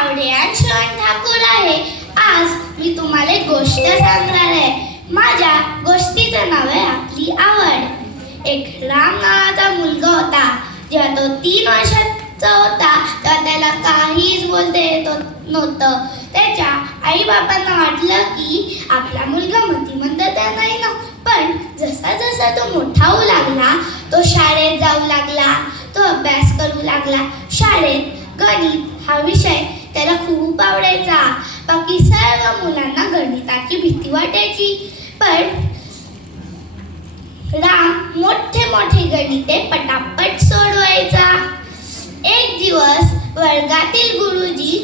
नावडे आणि श्रवण ठाकूर आहे. आज मी तुम्हाला एक गोष्ट सांगणार आहे. माझ्या गोष्टीचं नाव आहे आपली आवड. एक राम नावाचा मुलगा होता. जेव्हा तो 3 वर्षाचा होता तेव्हा त्याला काहीच बोलता येत नव्हतं. त्याच्या आई बाबांना वाटलं की आपला मुलगा मतिमंद तर नाही ना. पण जसा जसा तो मोठा होऊ लागला, तो शाळेत जाऊ लागला, तो अभ्यास करू लागला. शाळेत गणित हा विषय त्याला खूप आवडायचा. बाकी सर्व मुलांना गणिताची भीती वाटायची. पण राम मोठे मोठे गणिते पटापट सोडवायचा. एक दिवस वर्गातील गुरुजी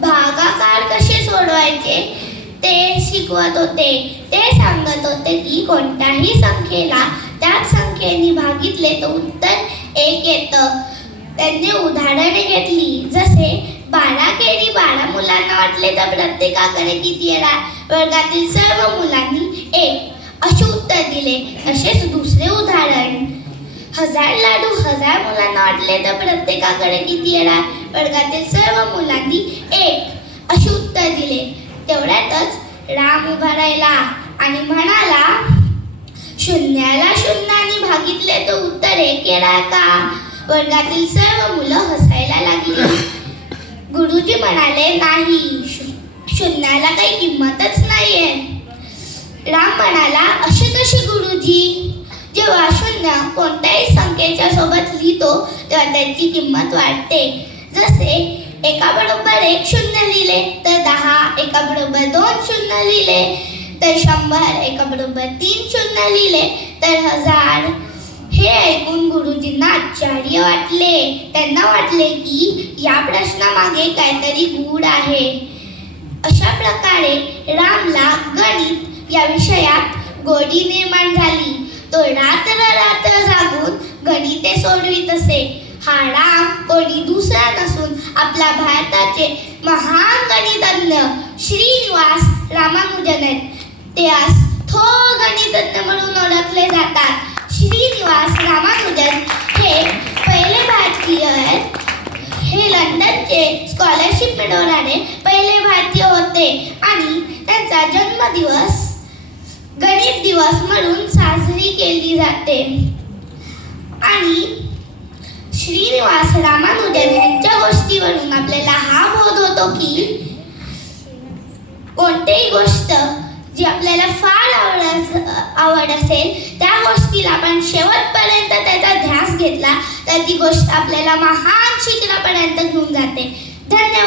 भागाकार कसे सोडवायचे ते शिकवत होते. ते सांगत होते की कोणत्याही संख्येला त्याच संख्येने भागितले तर उत्तर 1 येतं. त्यांनी उदाहरणे घेतली, जसे 12 केळी 12 मुलांना वाटले तर प्रत्येकाकडे किती येणार. वर्गातील सर्व मुलांनी 1 असे उत्तर दिले. असेच दुसरे उदाहरण, 1000 लाडू 1000 मुलांना वाटले तर प्रत्येकाकडे किती येणार. वर्गातील सर्व मुलांनी 1 असे उत्तर दिले. तेवढ्यातच राम उभा राहिला आणि म्हणाला, शून्याला शून्याने भागितले तर उत्तर 1 येणार का. वर्गातील सर्व मुलं हसायला लागली. गुरुजी म्हणाले, नाही, शून्याला काही किंमतच नाहीये. राम म्हणाला, असे कसे गुरुजी. जेव्हा शून्य कोणत्याही संख्येच्या सोबत लिहितो तेव्हा त्याची किंमत वाढते. जसे 1 बरोबर 1 शून्य लिहिले तर 10, 1 बरोबर 2 शून्य लिहिले तर 100, 1 बरोबर 3 शून्य लिहिले तर 1000. हे ऐकून गुरुजींना आश्चर्य वाटले. त्यांना वाटले की या प्रश्नामागे काहीतरी गूढ आहे. अशा प्रकारे रामला गणित या विषयात गोडी निर्माण झाली. तो रात्र जागून गणिते सोडवीत असे. हा राम कोणी दुसरा नसून आपल्या भारताचे महान गणितज्ञ श्रीनिवास रामानुजन आहेत. ते आज थोर गणितज्ञ म्हणून ओळखले जातात. श्रीनिवास रामानुजन हे पहिले भारतीय आहेत. हे लंडनचे स्कॉलरशिप मिळवणारे पहिले भारतीय होते आणि त्यांचा जन्मदिवस गणित दिवस म्हणून साजरी केली जाते. आणि श्रीनिवास रामानुजन यांच्या गोष्टीवरून आपल्याला हा बोध होतो की कोणतीही गोष्ट जी आपल्याला फार आवड असेल त्या गोष्टीला आपण शेवटपर्यंत त्याचा ध्यास घेतला तर ती गोष्ट आपल्याला महान शिखरापर्यंत घेऊन जाते. धन्यवाद.